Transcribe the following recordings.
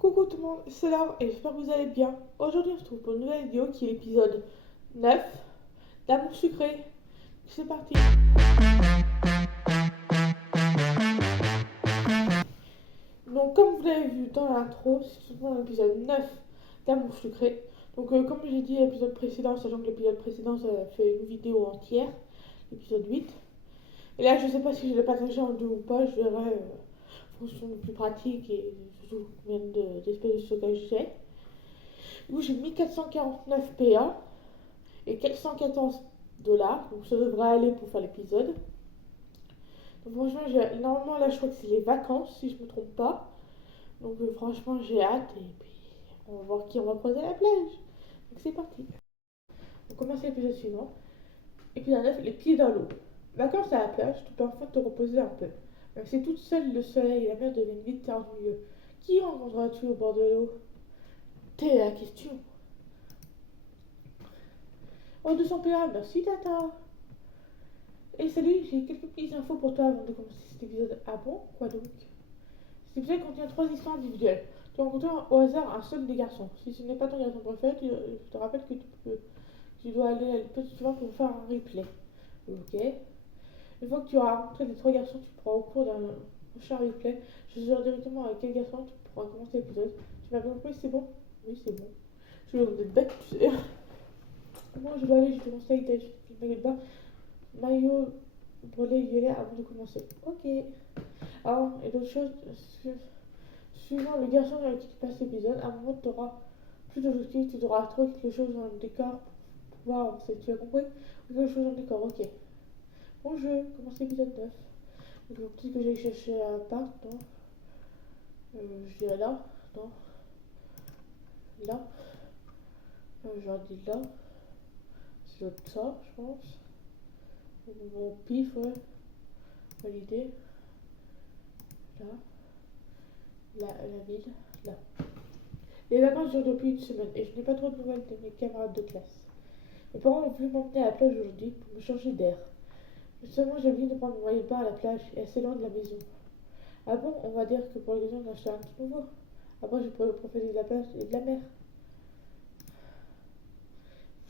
Coucou tout le monde, c'est Laure et j'espère que vous allez bien. Aujourd'hui on se retrouve pour une nouvelle vidéo qui est l'épisode 9 d'Amour sucré. C'est parti. Donc comme vous l'avez vu dans l'intro, c'est tout l'épisode 9 d'Amour sucré. Donc comme j'ai dit l'épisode précédent, sachant que l'épisode précédent ça a fait une vidéo entière, l'épisode 8. Et là je sais pas si je l'ai partagé en deux ou pas, je verrai en fonction du plus pratique et surtout combien d'espèces de stockage j'ai. Où j'ai mis 449 PA et 414 $. Donc ça devrait aller pour faire l'épisode. Donc franchement, normalement là je crois que c'est les vacances si je me trompe pas. Donc franchement j'ai hâte et puis on va voir qui on va croiser à la plage. Donc c'est parti. On commence l'épisode suivant. Épisode 9, les pieds dans l'eau. Vacances à la plage, tu peux enfin te reposer un peu. Même si toute seule, le soleil et la mer deviennent vite ennuyeux. Qui rencontreras-tu au bord de l'eau? Telle est la question. Oh, 200 PA, merci Tata. Et salut, j'ai quelques petites infos pour toi avant de commencer cet épisode. Ah bon? Quoi donc? Cet épisode contient 3 histoires individuelles. Tu rencontres au hasard un seul des garçons. Si ce n'est pas ton garçon préféré, je te rappelle que tu dois aller à l'épisode suivant pour faire un replay. Ok? Une fois que tu auras rencontré les 3 garçons, tu pourras au cours d'un prochain replay choisir directement avec quel garçon tu pourras commencer l'épisode. Tu m'as compris? C'est bon? Oui, c'est bon. Je vais vous être bête, tu sais. Moi, je dois aller, je te conseille d'acheter le maillot de bain. Maillot brûlé violet avant de commencer. Ok. Alors, et d'autres choses, suivant le garçon avec qui tu passes l'épisode, à un moment tu auras plus d'objectifs, tu devras trouver quelque chose dans le décor pour voir si tu as compris ou quelque chose dans le décor. Ok. Bon jeu, commence l'épisode 9. Donc, peut-être que j'ai cherché à part, non. Je dirais là, non. Là. J'aurais dit là. C'est l'autre ça, je pense. Mon pif, ouais. Validé. Là. La ville. Là. Les vacances durent depuis une semaine et je n'ai pas trop de nouvelles de mes camarades de classe. Mes parents ont voulu m'emmener à la plage aujourd'hui pour me changer d'air. Seulement j'ai oublié de prendre mon maillot de bain à la plage et assez loin de la maison. Ah bon, on va dire que pour l'occasion d'acheter un tout nouveau. Après je pourrais profiter de la plage et de la mer.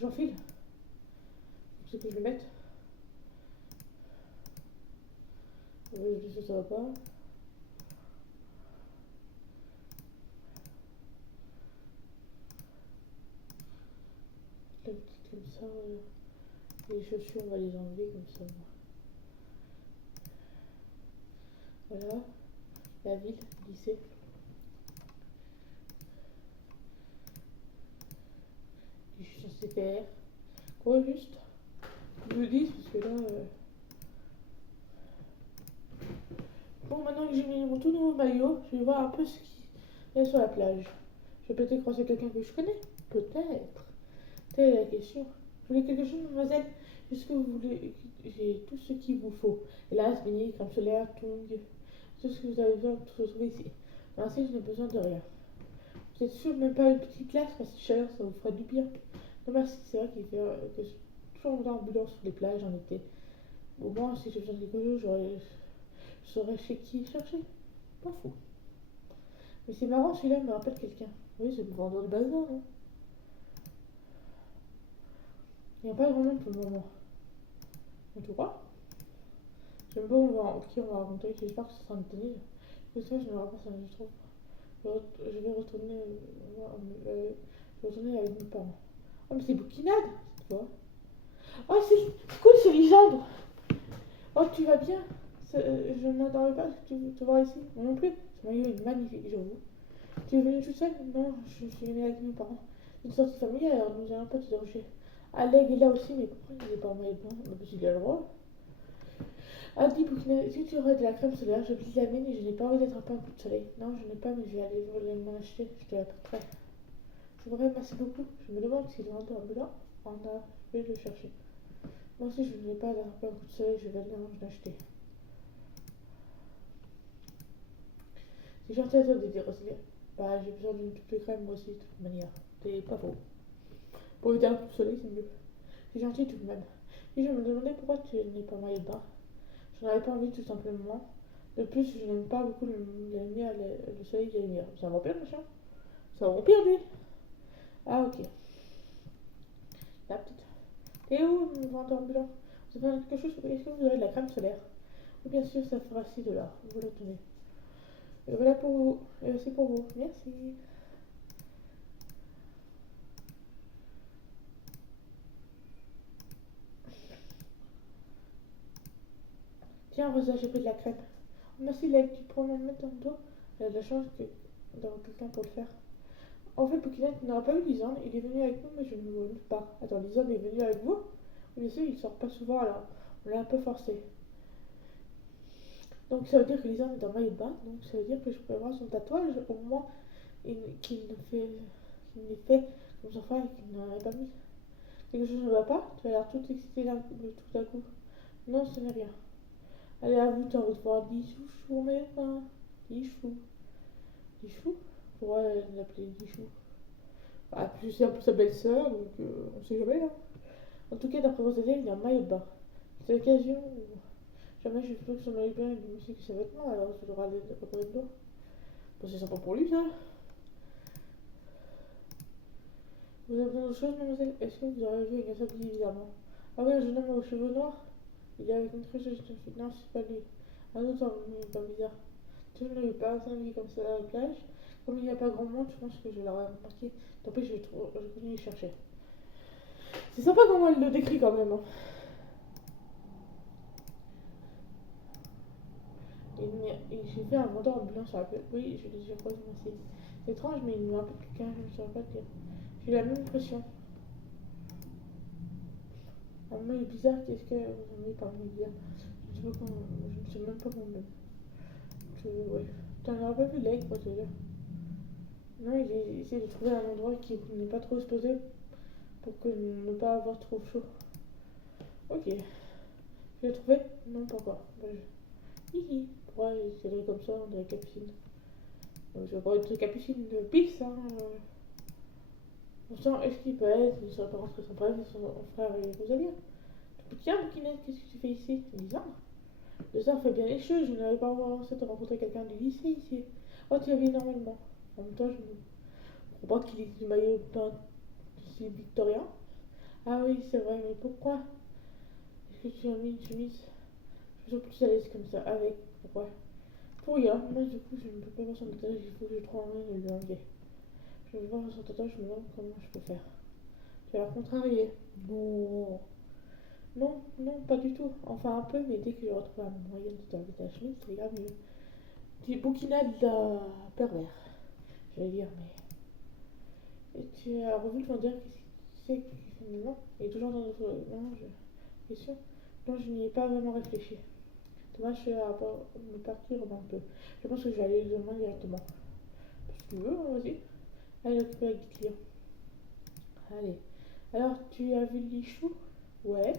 J'enfile. C'est que je le mette. Je dis que ça va pas. La petite comme ça. Les chaussures on va les enlever comme ça. Voilà. La ville, lycée. Je suis censée faire. Quoi juste? Je me dis parce que là. Bon, maintenant que j'ai mis mon tout nouveau maillot, je vais voir un peu ce qu'il y a sur la plage. Je vais peut-être croiser quelqu'un que je connais. Peut-être. Telle est la question. Vous voulez quelque chose, mademoiselle? Est-ce que vous voulez... J'ai tout ce qu'il vous faut. Hélas, beignet, crème solaire, tongs. Tout ce que vous avez besoin de trouver ici. Ainsi, je n'ai besoin de rien. Vous êtes sûr, même pas une petite glace, parce que chaleur, ça vous ferait du bien. Non, merci. C'est vrai qu'il fait que je suis toujours en ambulance sur les plages en été. Au moins, si j'ai besoin de quelque chose, je saurais chez qui chercher. Pas fou. Mais c'est marrant, celui-là me rappelle quelqu'un. Oui, c'est le vendeur de bazar, hein. Il n'y a pas grand monde pour le moment. En tout cas, j'aime pas qui on va rencontrer. J'espère que ce sera une tenue. Parce que je me rappelle, ça je trouve. Je vais retourner, je vais retourner avec mes parents. Oh, mais c'est Bouquinade, tu vois. Oh, c'est cool, c'est Lisandre. Oh, tu vas bien? Je ne m'attendais pas à te voir ici. Moi non plus. Ce maillot est magnifique, j'avoue. Tu es venue toute seule? Non, je suis venue avec mes parents. C'est une sortie familiale, alors nous allons pas te déranger. Alec est là aussi, mais pourquoi il n'est pas en maillot de bain? Parce qu'il a le droit. Ah, dis Bouquinade, est-ce que tu aurais de la crème solaire? J'ai oublié la mienne et je n'ai pas envie d'attraper un coup de soleil. Non, je n'ai pas, mais je vais aller m'en acheter. Je te la prêterai. C'est vrai, merci beaucoup. Je me demande s'il est encore là. Je vais le chercher. Moi aussi, je ne vais pas attraper un coup de soleil, je vais aller en acheter. C'est gentil à toi de dire aussi. Bah, j'ai besoin d'une toute crème, moi aussi, de toute manière. C'est pas faux. Pour éviter un coup de soleil, c'est mieux. C'est gentil tout de même. Et je me demandais pourquoi tu n'es pas maillot de bain. J'en avais pas envie tout simplement. De plus, je n'aime pas beaucoup la lumière, le soleil de la lumière. C'est un vampire, machin. C'est un vampire, lui. Ah, ok. La petite. Et où, mon vendeur ambulant? Vous avez quelque chose? Est-ce que vous avez de la crème solaire? Oui, bien sûr, ça fera 6 $. Vous le tenez. Et voilà pour vous. Et c'est pour vous. Merci. Tiens, Rosa, j'ai pris de la crème. Merci, Leg, tu pourras me mettre dans le dos. Elle a de la chance d'avoir quelqu'un pour le faire. En fait, Pokénet n'aura pas eu Lisande. Il est venu avec nous, mais je ne le vois pas. Attends, Lisande est venu avec vous? Oui, bien sûr, il sort pas souvent, alors on l'a un peu forcé. Donc ça veut dire que Lisande est en maillot de bain. Donc ça veut dire que je pourrais voir son tatouage, au moins qu'il ne fait, qu'il n'est fait comme son frère et qu'il n'en avait pas mis. Quelque chose ne va pas? Tu as l'air tout excité tout à coup. Non, ce n'est rien. Allez, à vous, tu as envie de voir 10 chouchous, mais pas 10 chou. 10 chou? Pourquoi l'appeler 10 chou? Bah, je sais un peu sa belle-sœur, donc on sait jamais, hein. En tout cas, d'après vos idées, il y a un maillot de bain. C'est l'occasion où jamais je peux que son maillot de bain lui musique ses vêtements, alors je devrais aller reconnaître l'eau. Bon, c'est sympa pour lui, ça. Vous avez besoin de choses, mademoiselle? Est-ce que vous aurez vu un sablier, évidemment? Ah oui, un jeune homme aux cheveux noirs. Il est avec une très jolie jeune fille. Non, c'est pas lui. Un autre homme, mais pas bizarre. Tu ne l'avais pas entendu comme ça à la plage. Comme il n'y a pas grand monde, je pense que je l'aurais remarqué. Tant pis, je continue de chercher. C'est sympa comment elle le décrit quand même, hein. J'ai fait un vendeur ambulant sur la plage. Oui, je l'ai déjà croisé moi aussi. C'est étrange, mais il me rappelle quelqu'un, je ne saurais pas te dire. J'ai eu la même impression. Un mail bizarre, qu'est-ce que vous en avez parmi bizarre? Je ne sais pas comment, je ne sais même pas comment. Ouais. T'en auras pas vu l'aigle, quoi, te dire. Non, il essaie de trouver un endroit qui n'est pas trop exposé pour que ne pas avoir trop chaud. Ok. Tu l'as trouvé? Non, pas encore. Bah, hihi. Pourquoi il s'est comme ça, on dirait Capucine? Je vais pas être Capucine de pisse, hein. Pourtant, est-ce qu'il peut être? Il ne serait pas rentré son frère et son frère et Rosalia. Tiens, Bouquinette, qu'est-ce que tu fais ici? Bizarre. Le sort fait bien les choses, je n'avais pas pensé de rencontrer quelqu'un du lycée ici. Oh, tu habilles normalement. En même temps, je ne crois pas qu'il ait du maillot de bain style victorien. Ah oui, c'est vrai, mais pourquoi est-ce que tu as mis une chemise? Je me sens plus à l'aise comme ça. Avec. Pourquoi? Pour rien. Moi, du coup, je ne peux pas voir son tatouage, il faut que je trouve un moyen de le enlever. Je vais voir son tatouage, je me demande comment je peux faire. Tu as l'air contrarié. Non. Non, non, pas du tout. Enfin, un peu, mais dès que je retrouve un moyen de t'enlever ta chemise, c'est grave mieux. Tu es bouquinade pervers. Je vais dire, mais. Et tu as revu le vendeur, qu'est-ce que c'est que. Non, il est toujours dans notre. Non, question. Non, je n'y ai pas vraiment réfléchi. Dommage, je vais me partir un peu. Je pense que je vais aller le demain directement. Si tu veux, vas-y. Allez, occuper avec des clients. Allez. Alors, tu as vu le lichou? Ouais.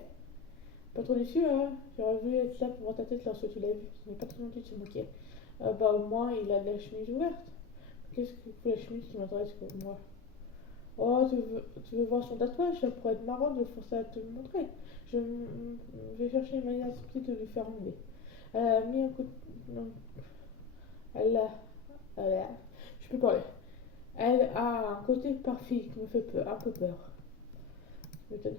Pas trop déçu, hein? J'aurais voulu être là pour voir ta tête lorsque tu l'as vu. Ce n'est pas très gentil de se moquer. Bah, au moins, il a de la chemise ouverte. Qu'est-ce que la chemise qui m'intéresse que moi? Oh, tu veux voir son tatouage? Ça pourrait être marrant de le forcer à te le montrer. Je vais chercher une manière subtile de lui faire enlever. Elle a mis un coup de. Non. Elle a. Elle a. Je peux parler. Elle a un côté parfait qui me fait un peu peur. Je m'étonne.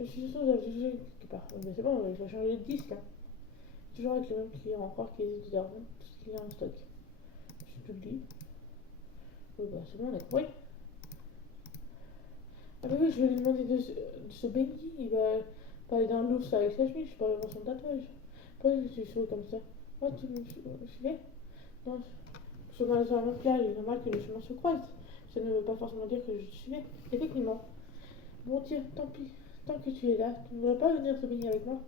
Je suis sûre d'avoir jugé quelque part. Mais c'est bon, je vais changer de disque, hein. Toujours avec le même client, encore qui hésite de revendre tout ce qu'il y a en stock. Je t'oublie. Oui, bah c'est bon, on a compris. Ah bah oui, je vais lui demander de se baigner. Il va parler d'un loup avec sa chemise, je peux aller voir son tatouage. Pourquoi tu souris comme ça? Oh, tu me suivais? Non, je suis sur la même plage, il est normal que les chemins se croisent. Ça ne veut pas forcément dire que je te suivais. Effectivement. Bon, tiens, tant pis. Tant que tu es là, tu ne voudrais pas venir te baigner avec moi?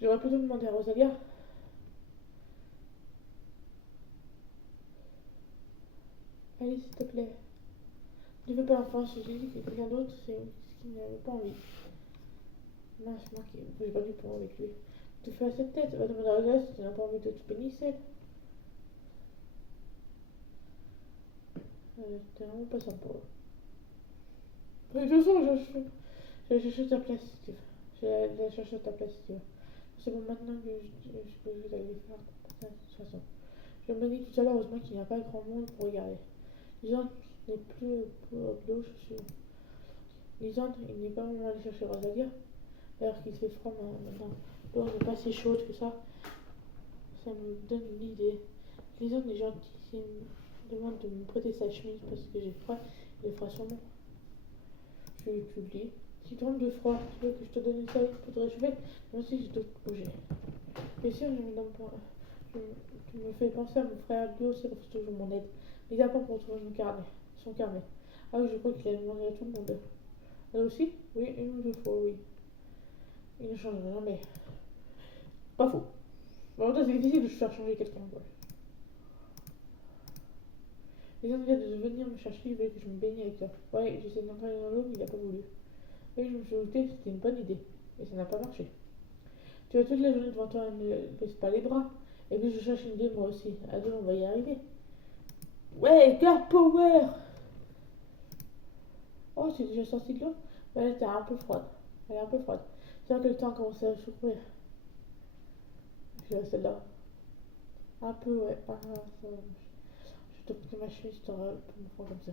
J'aurais plutôt demandé à Rosalia. Allez, s'il te plaît. Ne fais pas l'enfant, si j'ai dit que quelqu'un d'autre, c'est ce qu'il n'avait pas envie. Non, c'est moi qui j'ai pas du point avec lui. Tu fais à cette tête, va demander à Rosalia si tu n'as pas envie de te pénisser. T'es vraiment pas sympa. De toute façon, je vais chercher ta place si tu veux. Je vais aller chercher ta place si tu veux. C'est bon, maintenant que je peux aller faire de toute façon. Je me dis tout à l'heure, heureusement qu'il n'y a pas grand monde pour regarder. Les gens n'est plus au boulot, je suis. Les gens, il n'est pas vraiment allé chercher Rosalia. Alors qu'il fait froid maintenant. L'eau n'est pas si chaude que ça. Ça me donne une idée. Les autres, les gens qui me demandent de me prêter sa chemise parce que j'ai froid, il le fera sûrement. Je vais t'oublier. Si tu tombes de froid, tu veux que je te donne une serviette pour te réchauffer? Moi aussi, je dois te bouger. Bien sûr, tu me fais penser à mon frère, lui aussi refuse toujours mon aide. Il a pas pour trouver son carnet. Ah oui, je crois qu'il a demandé à tout le monde. Là aussi? Oui, une ou deux fois, oui. Il ne change rien, mais pas faux. Bon, c'est difficile de faire changer quelqu'un, quoi. Les gens viennent de venir me chercher, ils voulaient que je me baigne avec toi. Ouais, j'essaie d'entrer dans l'eau, mais il a pas voulu. Et je me suis douté que c'était une bonne idée. Et ça n'a pas marché. Tu as toute la journée devant toi, ne baisse pas les bras. Et puis je cherche une idée moi aussi. À deux, on va y arriver. Ouais, girl power! Oh, c'est déjà sorti de l'eau? Mais elle était un peu froide. Elle est un peu froide. C'est vrai que le temps a commencé à s'ouvrir. Je vais celle-là. Un peu, ouais. Ah, ça, je te prends ma chemise, tu auras me prendre comme ça.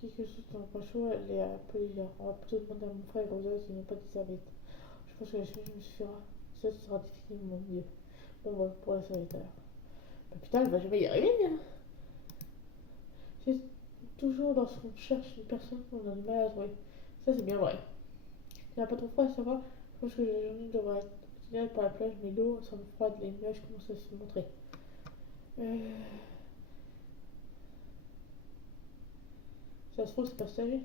Quelque chose dans pas chaud, elle est un peu légère. On va plutôt demander à mon frère et Rosa s'ils n'ont pas de serviette. Je pense que la chemise me suffira. Ça, ce sera difficilement mieux. Bon, bah, pour la serviette alors. Bah, putain, elle va jamais y arriver, hein. C'est toujours lorsqu'on cherche une personne qu'on a du mal à trouver. Ça, c'est bien vrai. Il n'y a pas trop froid, ça va. Je pense que la journée devrait être idéale pour la plage, mais l'eau semble froide, les nuages commencent à se montrer. Euh... Ça se trouve, c'est passager.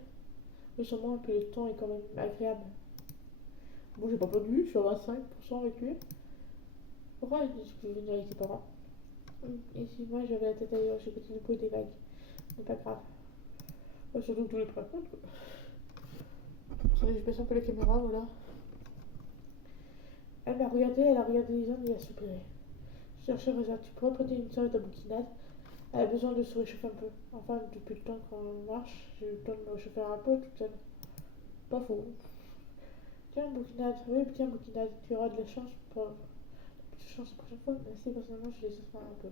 Mais sûrement, puis le temps est quand même agréable. Bon, j'ai pas perdu, je suis à 25% avec lui. Pourquoi est-ce que je veux venir avec tes parents? Et si moi j'avais la tête ailleurs, j'ai continué de couler des vagues. C'est pas grave. Ouais, surtout que tous les pas compte, quoi. Attendez, je baisse un peu la caméra, voilà. Elle a regardé les hommes et a soupiré. Je cherchais Rosa, tu pourrais prêter une serviette à bouquinade? Elle a besoin de se réchauffer un peu. Enfin, depuis le temps qu'on marche, j'ai eu le temps de me réchauffer un peu toute seule. Pas faux. Tiens, bouquinade. Oui, tiens, bouquinade. Tu auras de la chance pour. Je chance la prochaine fois. Merci, personnellement, je laisse ça un peu.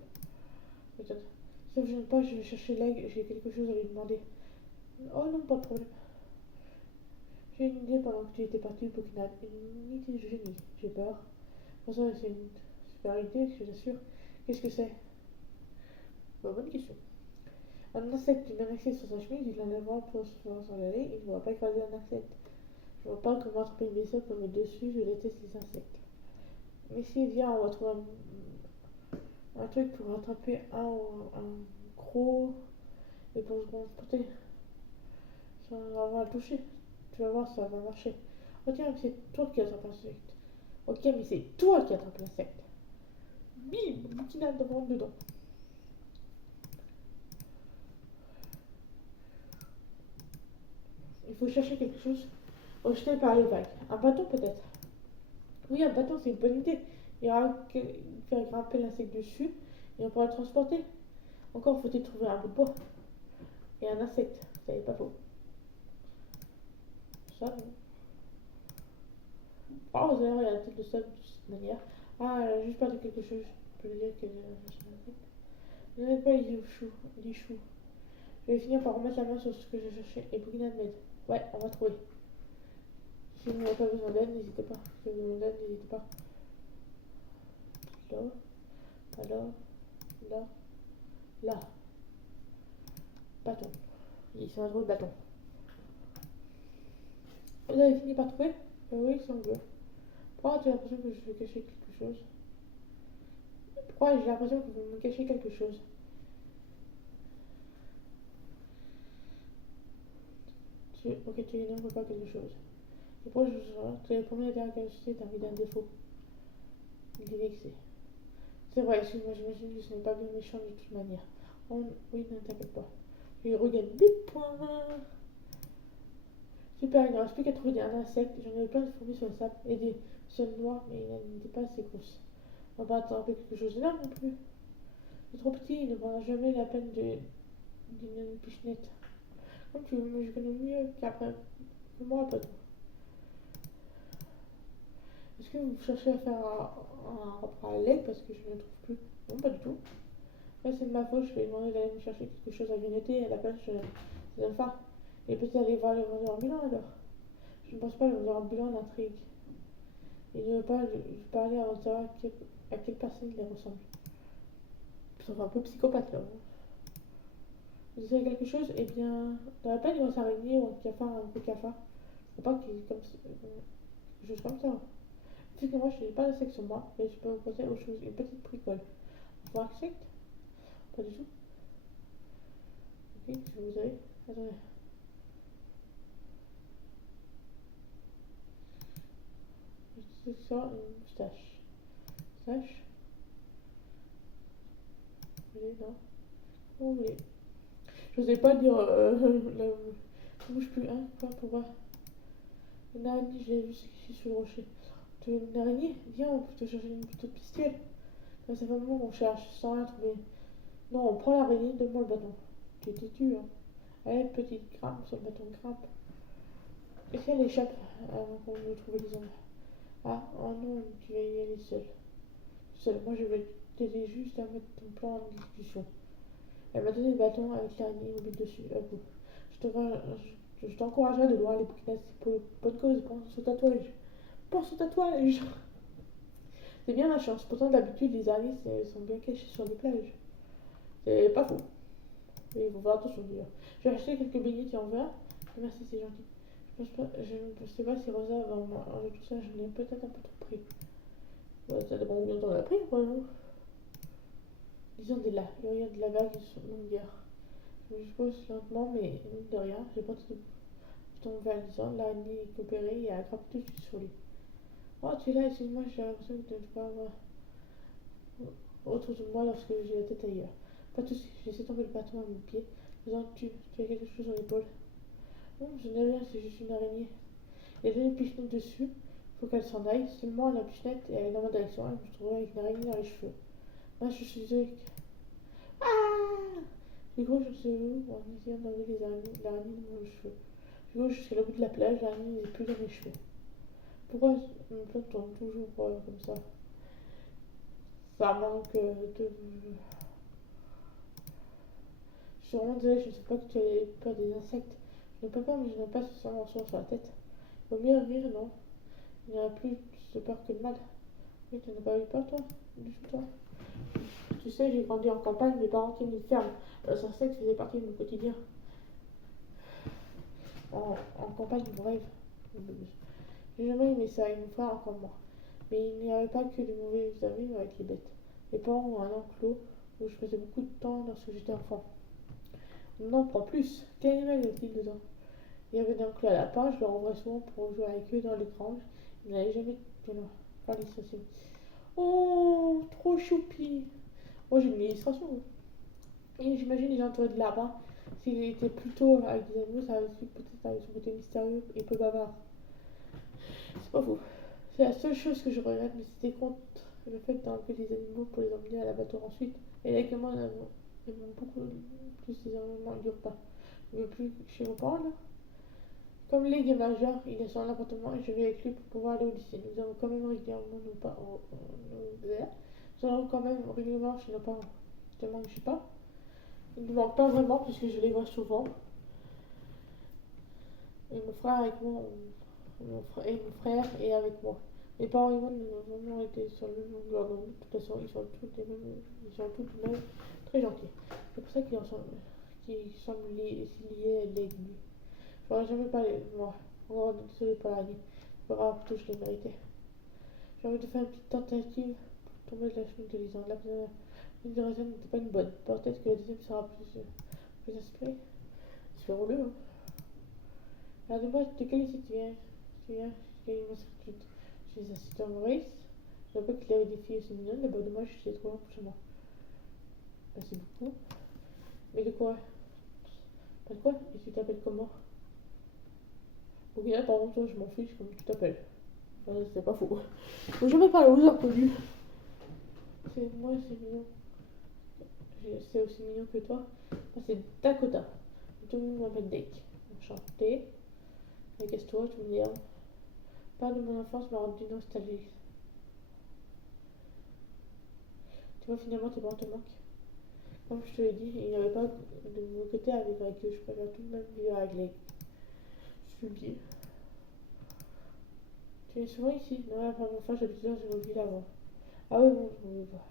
Peut-être. Si ça ne gêne pas, je vais chercher l'aigle. J'ai quelque chose à lui demander. Oh non, pas de problème. J'ai une idée pendant que tu étais parti, bouquinade. Une idée de génie. J'ai peur. Pour ça, c'est une super idée, je t'assure. Qu'est-ce que c'est? Bah, bonne question. Un insecte, une insecte sur sa chemise, il en a pour s'en aller, il ne va pas écraser un insecte. Je vois pas comment attraper une vaisseau pour mettre dessus, je déteste les insectes. Mais si, viens, on va trouver un truc pour attraper un gros et pour se transporter sans avoir à le toucher. Tu vas voir, ça va marcher. Ok, mais c'est toi qui attrapes l'insecte. Ok, mais c'est toi qui attrapes l'insecte. Bim, bouquinade rentre dedans. Il faut chercher quelque chose rejeté par les vagues. Un bâton peut-être. Oui, un bâton, c'est une bonne idée. Il y aura faire grimper l'insecte dessus et on pourra le transporter. Encore faut-il trouver un bout de bois et un insecte. Ça n'est pas faux. Ça, non. Oh, d'ailleurs, il y a la tête de sable de cette manière. Ah, elle a juste perdu quelque chose. Je peux dire qu'elle a cherché un insecte. Ne n'aide pas les choux. Je vais finir par remettre la main sur ce que j'ai cherché et Brina m'aide. Ouais, on va trouver. Si vous n'avez pas besoin d'aide, n'hésitez pas. Si vous avez besoin d'aide, n'hésitez pas. Là, alors, là, là. Bâton. Ils sont à trouver le bâton. Vous avez fini par trouver? Oui, si on veut. Pourquoi j'ai l'impression que je vais cacher quelque chose? Pourquoi j'ai l'impression que vous me cachez quelque chose? Ok, tu ne vois pas quelque chose. Et pourquoi tu es le premier à dire que c'est un défaut? Il est vexé. C'est vrai, excuse-moi, j'imagine que ce n'est pas bien méchant de toute manière. Oui, ne t'inquiète pas. Je regagne des points. Super, il ne reste plus qu'à trouver un insecte. J'en avais plein de fourmis sur le sable et des seules noires, mais il n'était pas assez grosses. On va pas attraper quelque chose de là non plus. C'est trop petit, il ne prendra jamais la peine d'une pichenette. Comme tu veux, je connais mieux qu'après que moi, pas tout. Est-ce que vous cherchez à faire un rapport à l'aide parce que je ne le trouve plus? Non, pas du tout. Là, c'est de ma faute, je vais lui demander d'aller me chercher quelque chose à grignoter et à la place, je donne faim. Et peut-être aller voir le vendeur ambulant alors. Je ne pense pas que le vendeur ambulant l'intrigue. Il ne veut pas lui parler avant de savoir à quelle personne il ressemble. Ils sont un peu psychopathe là. Vous savez quelque chose? Eh bien, dans la peine, il va s'araignée ou un cafard, un gros cafard. Faut pas qu'il comme quelque chose comme ça. Parce que moi, je n'ai pas d'insectes sur moi, mais je peux vous proposer autre chose, une petite bricole. Vous insecte? Pas du tout. Ok, qu'est-ce que vous avez? Attendez. C'est ça, une moustache. Moustache? Vous voulez, non? Vous voulez. Je n'osais pas dire la bouge plus, hein? Quoi, pourquoi? Une araignée, je l'ai vu, c'est ici sur le rocher. Tu veux une araignée? Viens, on peut te chercher une petite pistole. Ça fait un moment qu'on cherche, sans rien trouver. Non, on prend l'araignée, donne-moi le bâton. Tu es têtu, hein? Allez, petite, grimpe sur le bâton, grimpe. Et si elle échappe avant qu'on ait trouvé les ombres? Ah, oh non, tu vas y aller seul. Seul, moi je vais t'aider juste à mettre ton plan en exécution. Elle m'a donné le bâton avec l'araignée mobile dessus. Je t'encouragerai de loin les bouquinasses pour une bonne cause. Pense au tatouage. Pense au tatouage. C'est bien la chance. Pourtant, d'habitude, les araignées sont bien cachées sur les plages. C'est pas faux. Mais il faut faire attention d'ailleurs. J'ai acheté quelques beignets, tu en veux un? Merci, c'est gentil. Je ne sais pas si Rosa va manger tout ça. Je l'ai peut-être un peu trop pris. Ouais, ça dépend combien de temps on a pris, quoi, non? Disons des là. Il y a de la vague sur longueur. Je me pose lentement, mais mine de rien, j'ai pas tout tombé vers l'horizon. L'araignée est coopérée et a grimpé tout de suite sur lui. Oh, tu es là, excuse-moi, j'ai l'impression de ne pas avoir autour de moi lorsque j'ai la tête ailleurs. Pas de soucis, j'ai laissé tomber le bâton à mes pieds. Faisant tu as quelque chose sur l'épaule? Non, je n'ai rien, c'est juste une araignée. Il y a deux pichenettes dessus. Faut qu'elle s'en aille. Seulement la pichenette est allée dans ma direction. Elle me trouve avec une araignée dans les cheveux. Moi, je suis avec. Ah! J'ai couru je sais où en essayant d'enlever l'araignée de mon cheveu. J'ai couru jusqu'à le bout de la plage, l'araignée n'est plus dans mes cheveux. Pourquoi mon plan tourne toujours comme ça? Ça manque de. Je suis vraiment désolée, je ne sais pas que tu as peur des insectes. Je ne peux pas, mais je n'ai pas ce sang sur la tête. Il vaut mieux rire, non? Il n'y a plus de peur que de mal. Oui, tu n'as pas eu peur, toi? Du tout, toi? Tu sais, j'ai grandi en campagne, mes parents tiennent une ferme. Les insectes faisaient partie de mon quotidien. En campagne, mon rêve. J'ai jamais aimé ça, et mon frère encore moins. Mais il n'y avait pas que de mauvais amis avec les bêtes. Mes parents ont un enclos où je passais beaucoup de temps lorsque j'étais enfant. On en prend plus. Quel animal y a-t-il dedans? Il y avait un enclos à lapin, je leur envoie souvent pour jouer avec eux dans les granges. Ils n'allaient jamais de loin. Pas l'illustration. Oh, trop choupi. Moi, j'ai une illustration. Et j'imagine les entourés de lapins. S'il était plutôt avec des animaux, ça aurait peut-être avec son côté mystérieux et peu bavard. C'est pas faux. C'est la seule chose que je regrette, mais c'était contre le fait d'enlever les animaux pour les emmener à l'abattoir ensuite. Et là, que moi, ils m'ont beaucoup plus les énormément du repas. Je ne veux plus chez vos parents là. Comme Leg est majeur, il est sur l'appartement et je vais avec lui pour pouvoir aller au lycée. Nous allons quand même régulièrement nos parents. Nous allons quand même régulièrement chez nos parents. Je te manque, je sais pas. Il ne manque pas vraiment puisque je les vois souvent. Et mon frère avec moi, et mon frère est avec moi. Mes parents et moi, nous avons vraiment été sur le même longueur d'onde. De toute façon, ils sont tous les mêmes, très gentils. C'est pour ça qu'ils semblent si liés à l'ennemi. Je n'aurais jamais parlé de moi. Oh, désolé pour la vie. C'est pas grave, tout, je l'ai mérité. J'ai envie de faire une petite tentative pour tomber de la chemise de Lisande. La première raison n'était pas une bonne. Peut-être que la deuxième sera plus inspirée. Espérons-le, hein. Alors, dis-moi, de quel lycée tu viens? Tu viens? Quelle université? Je suis assistant Maurice. Je savais pas qu'il avait des filles aussi mignonnes. Là-bas, dommage, je suis trop loin pour chez moi. Merci beaucoup. Mais de quoi? Pas de quoi? Et tu t'appelles comment? Ok, là, par contre, toi, je m'en fiche comment tu t'appelles. Enfin, c'est pas faux. Faut jamais parler aux inconnus. Moi, c'est mignon. C'est aussi mignon que toi. Moi, c'est Dakota. Tout le monde m'appelle Dake. Enchanté. Mais qu'est-ce que toi, tu me dis? Part de mon enfance m'a rendu nostalgique. Tu vois, finalement, tes parents te manquent. Comme je te l'ai dit, il n'y avait pas de mon côté à vivre avec eux. Je préfère tout de même vivre avec les subis. Tu es souvent ici? Non, la première fois, j'habite dans une ville avant. Ah oui, bon, je ne veux pas.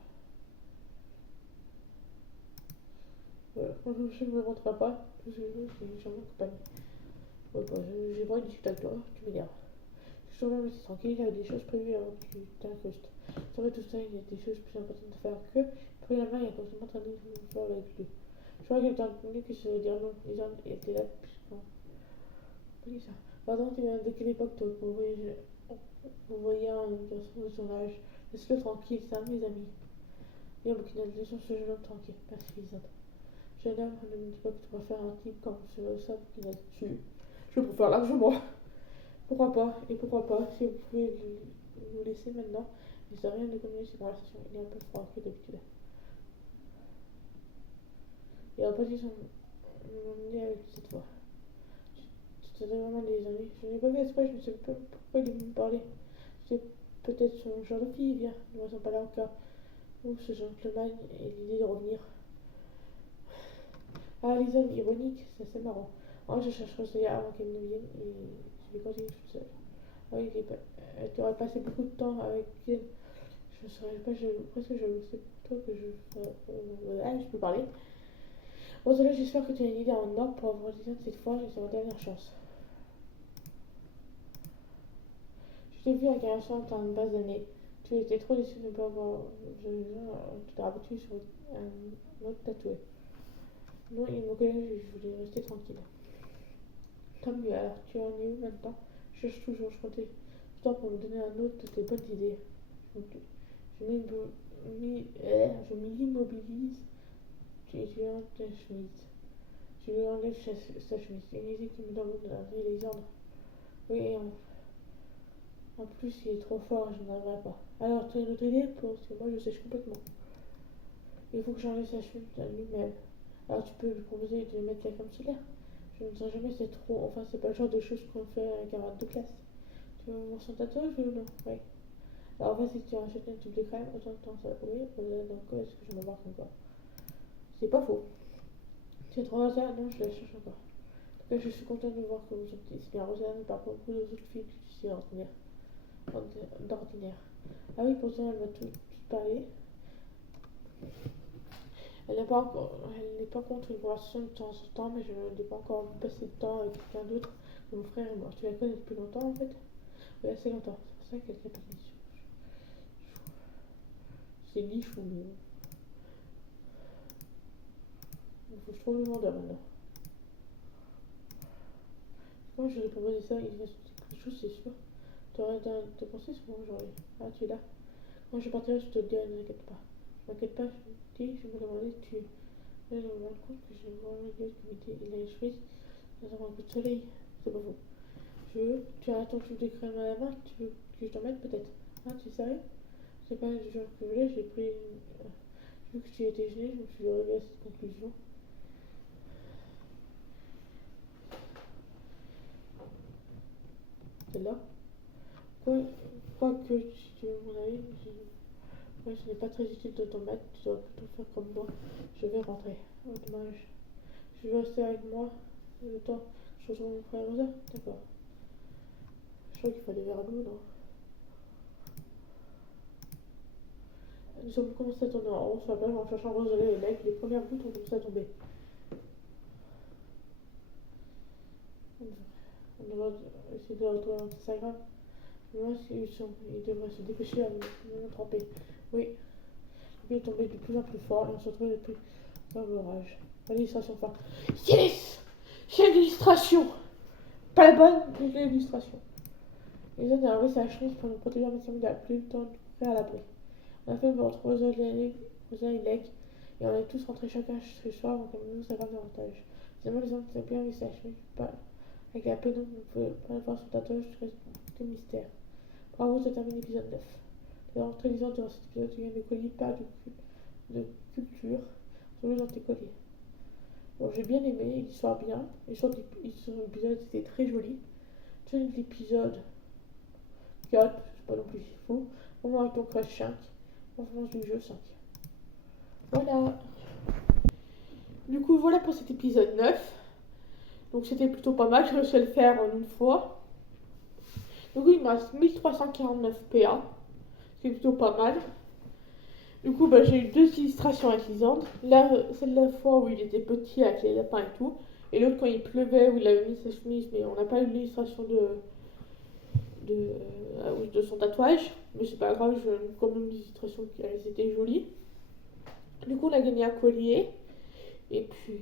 Voilà. Je ne me montrerai pas. Parce que j'ai jamais compagnie. Ouais, bah, j'ai pas discuté avec toi. Tu m'énerves. Je suis même aussi tranquille. Il y a des choses prévues avant que tu t'incrustes. C'est vrai, tout ça, il y a des choses plus importantes à faire que. Puis la main, il y a constamment train de faire avec lui. Je crois qu'elle t'a entendu que ça veut dire non. Les gens étaient là depuis quand? Oui, ça. Pardon, tu viens de quelle époque toi? Vous voyez un garçon de son âge. Laisse-le tranquille, c'est un de mes amis. Bien, Burkina, laissons ce jeune homme tranquille. Merci, Lisande. Jeune homme, ne me dis pas que tu préfères un type comme ça, Burkina. Si, je préfère largement. Pourquoi pas? Et pourquoi pas? Si vous pouvez nous laisser maintenant. Il ne sert à rien de continuer cette conversation. Il est un peu froid que d'habitude. Il a pas dit son nez avec cette fois. C'était vraiment des amis. Je n'ai pas fait exprès, je ne sais pas pourquoi il est venu me parler. C'est peut-être son genre de fille, bien. Nous ne sommes pas là encore. Ou ce gentleman et l'idée de revenir. Ah, les hommes ironiques, ça c'est marrant. Moi, je chercherai cela avant qu'elle ne vienne et je vais continuer toute seule. Ah oui, tu aurais passé beaucoup de temps avec elle. Je ne serais pas jaloux, presque jaloux. C'est pour toi que je peux parler. Bon, cela, j'espère que tu as une idée en or pour avoir dit cette fois, c'est ma dernière chance. Je t'ai vu avec un garçon en une base d'année. Tu étais trop déçu de ne pas avoir. Tu t'es rabattu sur un autre tatoué. Non, il me connaît, je voulais rester tranquille. Tant mieux, alors tu en es où maintenant? Je cherche toujours, je comptais du temps pour me donner un autre de tes bonnes idées. Je m'immobilise et tu enlèves ta chemise. Tu lui enlèves sa chemise. C'est une idée qui me donne les ordres. Oui, et en plus, il est trop fort, je n'arriverai pas. Alors, tu as une autre idée? Parce que moi, je sèche complètement. Il faut que j'enlève sa chemise à lui-même. Alors, tu peux lui proposer de mettre la crème solaire. Je ne sais jamais, c'est trop. Enfin, c'est pas le genre de choses qu'on fait avec un camarade de classe. Tu veux voir son tatouage ou non? Oui. Alors, en fait, si tu achètes un tube de crème, autant de temps ça. Oui, donc, est-ce que je m'embarque encore? C'est pas faux. C'est trop Rosa? Non, je la cherche encore. En tout cas, je suis contente de voir que vous êtes si bien Rosa, mais par contre, beaucoup d'autres filles que tu sais d'ordinaire. Ah oui, pourtant, elle m'a tout parlé. Elle n'est pas contre une conversation de temps en temps, mais je n'ai pas encore passé de temps avec quelqu'un d'autre que mon frère est mort. Tu la connais depuis longtemps en fait? Oui, assez longtemps. C'est pour ça qu'elle s'appelle Lichou. C'est Lichou, mais il faut que je trouve le vendeur maintenant. Moi, je lui ai proposé ça, il reste quelque chose, c'est sûr. Tu aurais de penser souvent aujourd'hui. Ah, tu es là. Quand je partirai, je te le dirai, ne t'inquiète pas. Je m'inquiète pas, je me dis, je me demandais, tu. Là, je me rends compte que j'ai vraiment le comité. Il a les cheveux dans un coup de soleil. C'est pas faux. Tu as ton tube de crème à la main, tu veux que je t'en mette peut-être? Ah, tu es sérieux? C'est pas le genre que je voulais, j'ai pris vu que tu étais gêné, je me suis arrivée à cette conclusion. Celle-là. Quoi, quoi que tu veux mon avis, moi ce n'est pas très utile de t'en mettre, tu dois plutôt faire comme moi. Je vais rentrer. Oh dommage. Je vais rester avec moi le temps. Je rejoins mon frère Rosa? D'accord. Je crois qu'il fallait vers nous, non? Nous avons commencé à tourner en rond sur la plage en cherchant Rosa et Meg. Les premières gouttes ont commencé à tomber. On devrait essayer de retrouver un Instagram. Moi, ils devraient se dépêcher à me tremper. Oui, la pluie est tombée de plus en plus fort et on se retrouvait depuis dans l'orage. L'illustration enfin. Yes! J'ai l'illustration! Pas la bonne, mais j'ai l'illustration. Les autres avaient sa chemise pour nous protéger un maximum de la pluie, le temps de courir à l'abri. On a fait me retrouver Rosa et Leg, et on est tous rentrés chacun chez soi avant qu'on nous savoir davantage. Finalement, les autres avaient bien vu sa chemise, pas avec la pénombre, on ne pouvait pas voir son tatouage, tout mystère. Bravo, ça termine l'épisode 9. D'ailleurs, très lisant durant cet épisode, tu viens de colis, pas de culture, sur dans tes colliers. Bon, j'ai bien aimé, l'histoire bien, et sur l'épisode c'était très joli. Tout l'épisode, 4, c'est pas non plus si fou. Moment avec ton crush 5. Performance du jeu 5. Voilà. Du coup, voilà pour cet épisode 9. Donc c'était plutôt pas mal, j'ai réussi à le faire en une fois. Du coup, il me reste 1349 PA, ce qui est plutôt pas mal. Du coup, j'ai eu 2 illustrations avec Lisandre. Là, celle de la fois où il était petit avec les lapins et tout. Et l'autre quand il pleuvait, où il avait mis sa chemise, mais on n'a pas eu l'illustration de son tatouage. Mais c'est pas grave, j'ai quand même des illustrations qui étaient jolies. Du coup, on a gagné un collier. Et puis,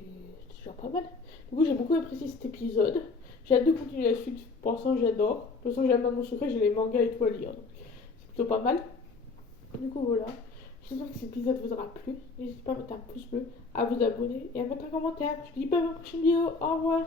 c'est déjà pas mal. Du coup, j'ai beaucoup apprécié cet épisode. J'ai hâte de continuer la suite. Pour l'instant, j'adore. De toute façon, j'aime mon secret, j'ai les mangas et tout à lire. Donc, c'est plutôt pas mal. Du coup, voilà. J'espère que cet épisode vous aura plu. N'hésitez pas à mettre un pouce bleu, à vous abonner et à mettre un commentaire. Je vous dis pas à la prochaine vidéo. Au revoir.